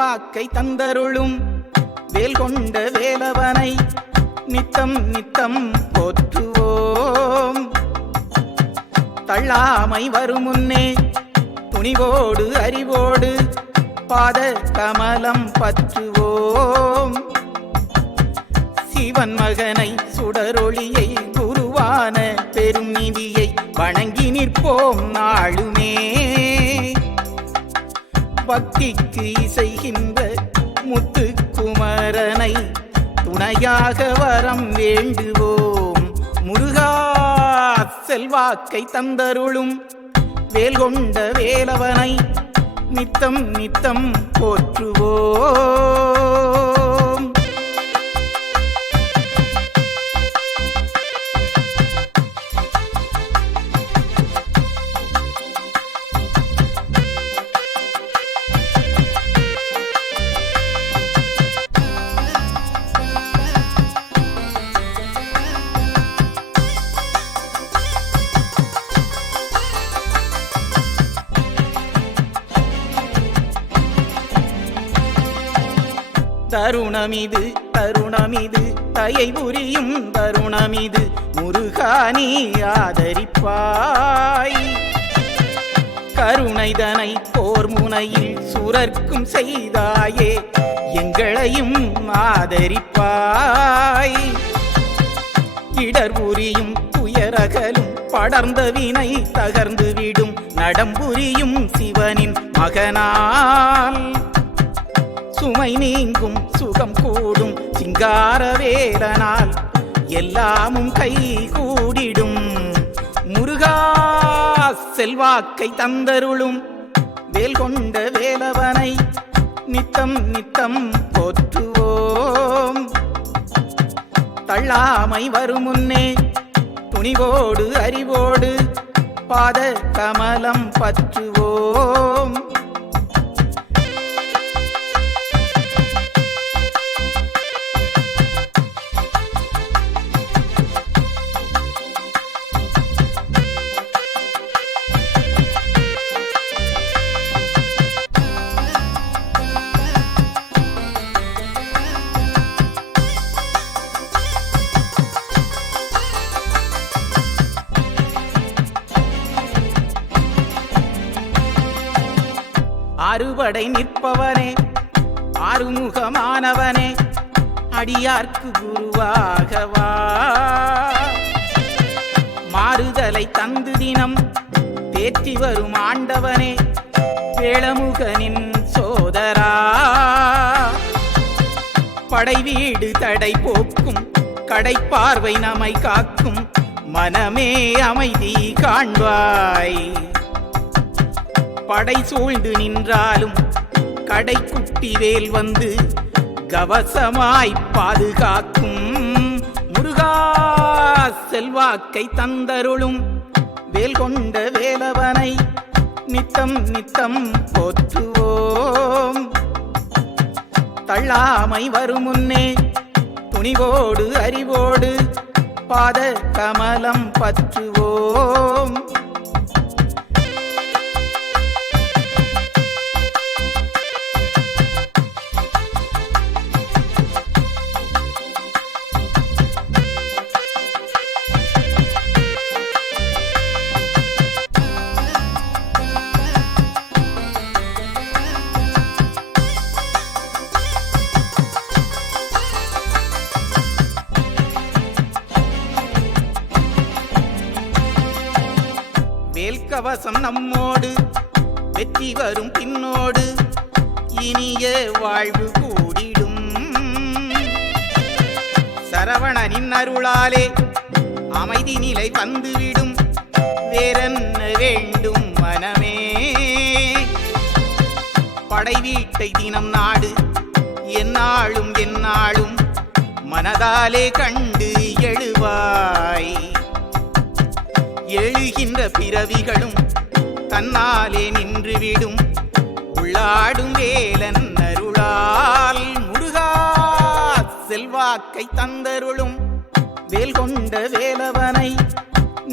செல்வாக்கை தந்தருளும் வேல் கொண்ட வேலவனை நித்தம் நித்தம் போற்றுவோம். தள்ளாமை வரும் முன்னே துணிவோடு அறிவோடு பாத கமலம் பற்றுவோம். சிவன் மகனை சுடரொளியை குருவான பெரும் நிதியை வணங்கி நிற்போம் நாளுமே. பக்திக்கு இசைகின்ற முத்துக்குமரனை துணையாக வரம் வேண்டுவோம். முருகா செல்வாக்கை தந்தருளும் வேல் கொண்ட வேலவனை நித்தம் நித்தம் போற்றுவோம். தருணமிது தருணமிது தயை புரியும் தருணமிது முருகா நீ ஆதரிப்பாய். கருணைதனை போர் முனையில் சுரர்க்கும் செய்தாயே எங்களையும் ஆதரிப்பாய். இடர் புரியும் துயரகலும் படர்ந்த வினை தகர்ந்து விடும் நடம்புரியும் சிவனின் மகனால் சுமை நீங்கும் சுகம் கூடும் சிங்காரவேலனால் எல்லாமும் கை கூடிடும். முருகா செல்வாக்கை தந்தருளும் வேல் கொண்ட வேலவனை நித்தம் நித்தம் போற்றுவோம். தள்ளாமை வரும் முன்னே துணிவோடு அறிவோடு பாத கமலம் பற்றுவோம். அறுபடை நிற்பவனே ஆறுமுகமானவனே அடியார்க்கு குருவாகவா. மாறுதலை தந்து தினம் தேற்றி வரும் ஆண்டவனே வேளமுகனின் சோதரா. படை வீடு தடை போக்கும் கடைப்பார்வை நம்மை காக்கும் மனமே அமைதி காண்பாய். படை சூழ்ந்து நின்றாலும் கடை குட்டி வேல் வந்து கவசமாய் பாதுகாக்கும். முருகா செல்வாக்கை தந்தருளும் வேல் கொண்ட வேலவனை நித்தம் நித்தம் போற்றுவோம். தள்ளாமை வரும் முன்னே துணிவோடு அறிவோடு பாத கமலம் பற்றுவோம். வேல்கவசம் நம்மோடு வெற்றி வரும் பின்னோடு இனிய வாழ்வு கூடிடும். சரவணனின் அருளாலே அமைதி நிலை வந்துவிடும். வேறென்ன வேண்டும் மனமே? படை வீட்டை தினம் நாடு என்னாலும் என்னாலும் மனதாலே கண்டு எழுவாய். எழுகின்ற பிறவிகளும் தன்னாலே நின்றுவிடும். உள்ளாடும் வேலன் அருளால் முருகா செல்வாக்கை தந்தருளும் வேல் கொண்ட வேலவனை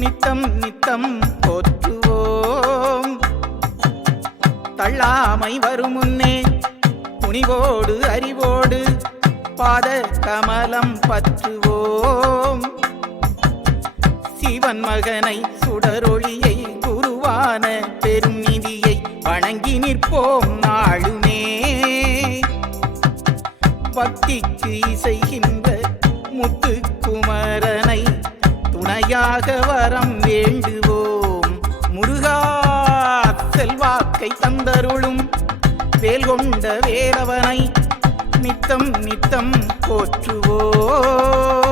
நித்தம் நித்தம் போற்றுவோம். தள்ளாமை வரும் முன்னே துணிவோடு அறிவோடு பாத கமலம் பற்றுவோம். சிவன் மகனை சுடரொளியை குருவான பெரும் நிதியை வணங்கி நிற்போம் நாளுமே. பக்திக்கு இசைகின்ற முத்துக்குமரனை துணையாக வரம் வேண்டுவோம். முருகா செல்வாக்கை தந்தருளும் வேல் கொண்ட வேலவனை நித்தம் நித்தம் போற்றுவோம்.